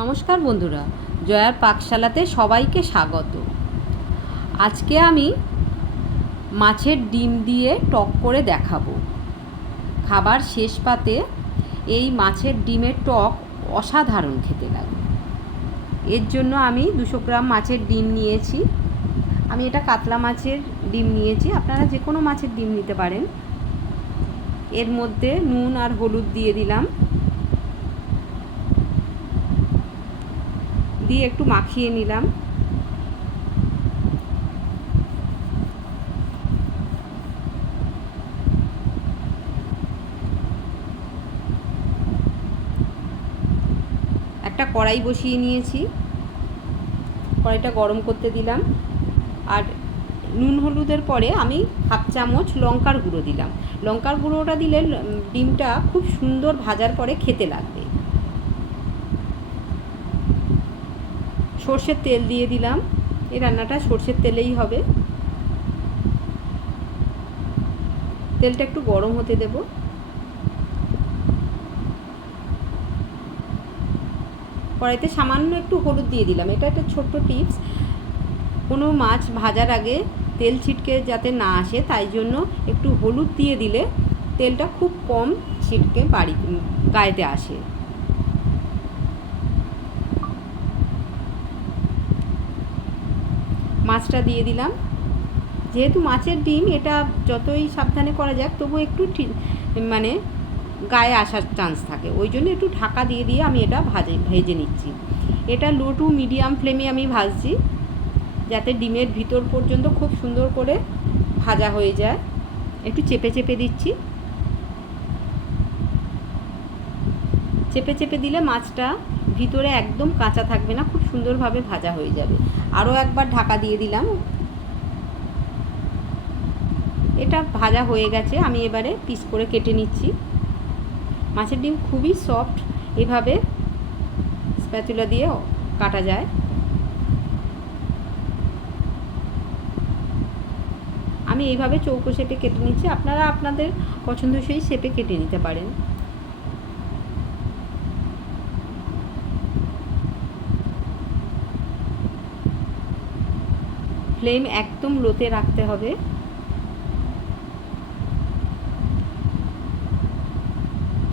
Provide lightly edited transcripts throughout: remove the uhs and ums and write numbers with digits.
নমস্কার বন্ধুরা, জয়ার পাকশালাতে সবাইকে স্বাগত। আজকে আমি মাছের ডিম দিয়ে টক করে দেখাবো। খাবার শেষ পাতে এই মাছের ডিমের টক অসাধারণ খেতে লাগে। এর জন্য আমি 200 গ্রাম মাছের ডিম নিয়েছি। আমি এটা কাতলা মাছের ডিম নিয়েছি, আপনারা যে কোনো মাছের ডিম নিতে পারেন। এর মধ্যে নুন আর হলুদ দিয়ে দিলাম, দিয়ে একটু মাখিয়ে নিলাম। একটা কড়াই বসিয়ে নিয়েছি, কড়াইটা গরম করতে দিলাম। আর নুন হলুদের পরে আমি হাফ চামচ লঙ্কার গুঁড়ো দিলাম। লঙ্কার গুঁড়োটা দিলে ডিমটা খুব সুন্দর ভাজার পরে খেতে লাগবে। সর্ষের তেল দিয়ে দিলাম, এই রান্নাটা সর্ষের তেলেই হবে। তেলটা একটু গরম হতে দেব। কড়াইতে সামান্য একটু হলুদ দিয়ে দিলাম। এটা একটা ছোট্ট টিপস, কোনো মাছ ভাজার আগে তেল ছিটকে যাতে না আসে, তাই জন্য একটু হলুদ দিয়ে দিলে তেলটা খুব কম ছিটকে গায়েতে আসে। মাছটা দিয়ে দিলাম। যেহেতু মাছের ডিম, এটা যতই সাবধানে করা যাক তবু একটু মানে গায়ে আসার চান্স থাকে, ওই জন্য একটু ঢাকা দিয়ে দিয়ে আমি এটা ভেজে নিচ্ছি। এটা লো টু মিডিয়াম ফ্লেমে আমি ভাজছি, যাতে ডিমের ভিতর পর্যন্ত খুব সুন্দর করে ভাজা হয়ে যায়। একটু চেপে চেপে দিচ্ছি, চেপে চেপে দিলে মাছটা ভিতরে একদম কাঁচা থাকবে না, খুব সুন্দরভাবে ভাজা হয়ে যাবে। আরও একবার ঢাকা দিয়ে দিলাম। এটা ভাজা হয়ে গেছে, আমি এবারে পিস করে কেটে নিচ্ছি। মাছের ডিম খুবই সফট, এভাবে স্প্যাচুলা দিয়ে কাটা যায়। আমি এইভাবে চৌকো শেপে কেটে নিচ্ছি, আপনারা আপনাদের পছন্দসই শেপে কেটে নিতে পারেন। ফ্লেম একদম লোতে রাখতে হবে।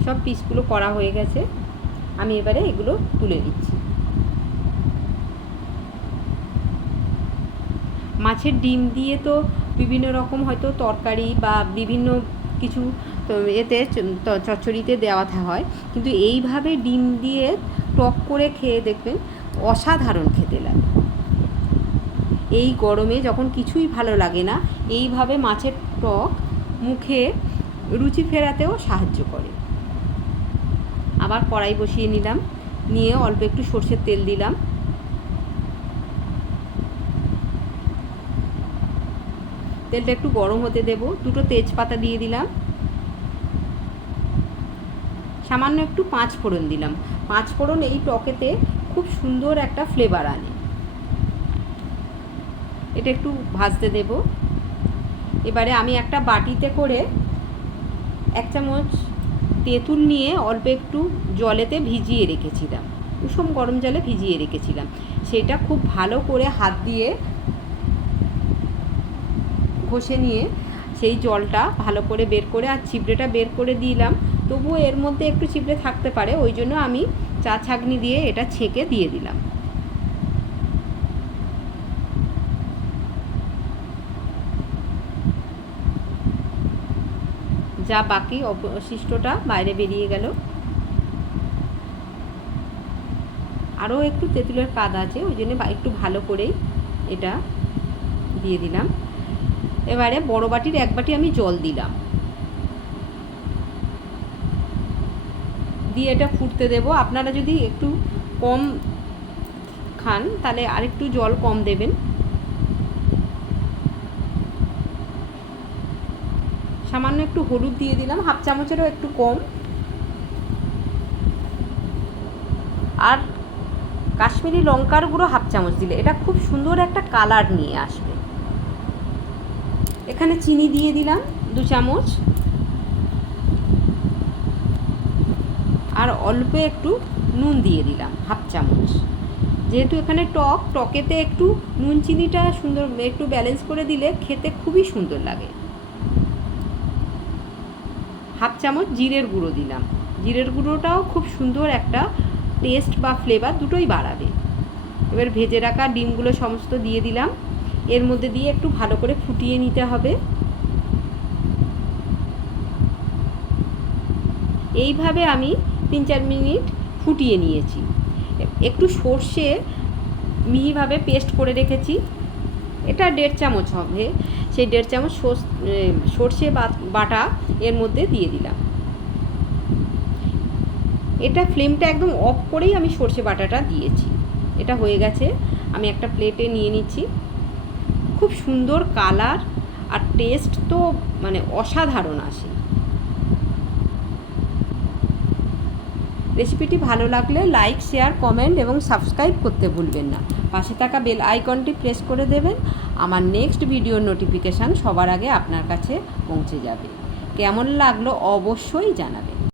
সব পিসগুলো করা হয়ে গেছে, আমি এবারে এগুলো তুলে নিচ্ছি। মাছের ডিম দিয়ে তো বিভিন্ন রকম হয়তো তরকারি বা বিভিন্ন কিছু এতে চচ্চড়িতে দেওয়া হয়, কিন্তু এইভাবে ডিম দিয়ে টক করে খেয়ে দেখবেন অসাধারণ খেতে লাগে। এই গরমে যখন কিছুই ভালো লাগে না, এইভাবে মাছের টক মুখে রুচি ফেরাতেও সাহায্য করে। আবার কড়াই বসিয়ে নিলাম, নিয়ে অল্প একটু সর্ষের তেল দিলাম। তেলটা একটু গরম হতে দেব। দুটো তেজপাতা দিয়ে দিলাম, সামান্য একটু 5 ফোড়ন দিলাম। 5 ফোড়ন এই টকেতে খুব সুন্দর একটা ফ্লেভার আনে। এটা একটু ভাজতে দেব। এবারে আমি একটা বাটিতে করে 1 চামচ তেঁতুল নিয়ে অল্প একটু জলেতে ভিজিয়ে রেখেছিলাম, উষম গরম জলে ভিজিয়ে রেখেছিলাম। সেটা খুব ভালো করে হাত দিয়ে ঘষে নিয়ে সেই জলটা ভালো করে বের করে, আর চিবড়েটা বের করে দিলাম। তবুও এর মধ্যে একটু চিবড়ে থাকতে পারে, ওই জন্য আমি চা ছাঁকনি দিয়ে এটা ছেঁকে দিয়ে দিলাম। যা বাকি অবশিষ্টটা বাইরে বেরিয়ে গেল। আরও একটু তেঁতুলের কাদ আছে, ওই জন্য একটু ভালো করেই এটা দিয়ে দিলাম। এবারে বড় বাটির 1 বাটি আমি জল দিলাম, দিয়ে এটা ফুটতে দেব। আপনারা যদি একটু কম খান তাহলে আরেকটু জল কম দেবেন। সামান্য একটু হলুদ দিয়ে দিলাম, হাফ চামচেরও একটু কম। আর কাশ্মীরি লঙ্কার গুঁড়ো হাফ চামচ দিলে এটা খুব সুন্দর একটা কালার নিয়ে আসবে। এখানে চিনি দিয়ে দিলাম 2 চামচ। আর অল্প একটু নুন দিয়ে দিলাম, হাফ চামচ। যেহেতু এখানে টকেতে একটু নুন চিনিটা সুন্দর একটু ব্যালেন্স করে দিলে খেতে খুবই সুন্দর লাগে। হাফ চামচ জিরের গুঁড়ো দিলাম। জিরের গুঁড়োটাও খুব সুন্দর একটা টেস্ট বা ফ্লেভার দুটোই বাড়াবে। এবার ভেজে রাখা ডিমগুলো সমস্ত দিয়ে দিলাম। এর মধ্যে দিয়ে একটু ভালো করে ফুটিয়ে নিতে হবে। এইভাবে আমি 3-4 মিনিট ফুটিয়ে নিয়েছি। একটু সর্ষে মিহিভাবে পেস্ট করে রেখেছি, এটা 1.5 চামচ হবে। সেই 1.5 চামচ সর্ষে বাটা এর মধ্যে দিয়ে দিলাম। এটা ফ্লেমটা একদম অফ করেই আমি সর্ষে বাটাটা দিয়েছি। এটা হয়ে গেছে, আমি একটা প্লেটে নিয়ে নিচ্ছি। খুব সুন্দর কালার আর টেস্ট তো মানে অসাধারণ আসে। রেসিপিটি ভালো লাগলে লাইক, শেয়ার, কমেন্ট এবং সাবস্ক্রাইব করতে ভুলবেন না। পাশে থাকা বেল আইকনটি প্রেস করে দেবেন। আমার নেক্সট ভিডিওর নোটিফিকেশান সবার আগে আপনার কাছে পৌঁছে যাবে। কেমন লাগলো অবশ্যই জানাবেন।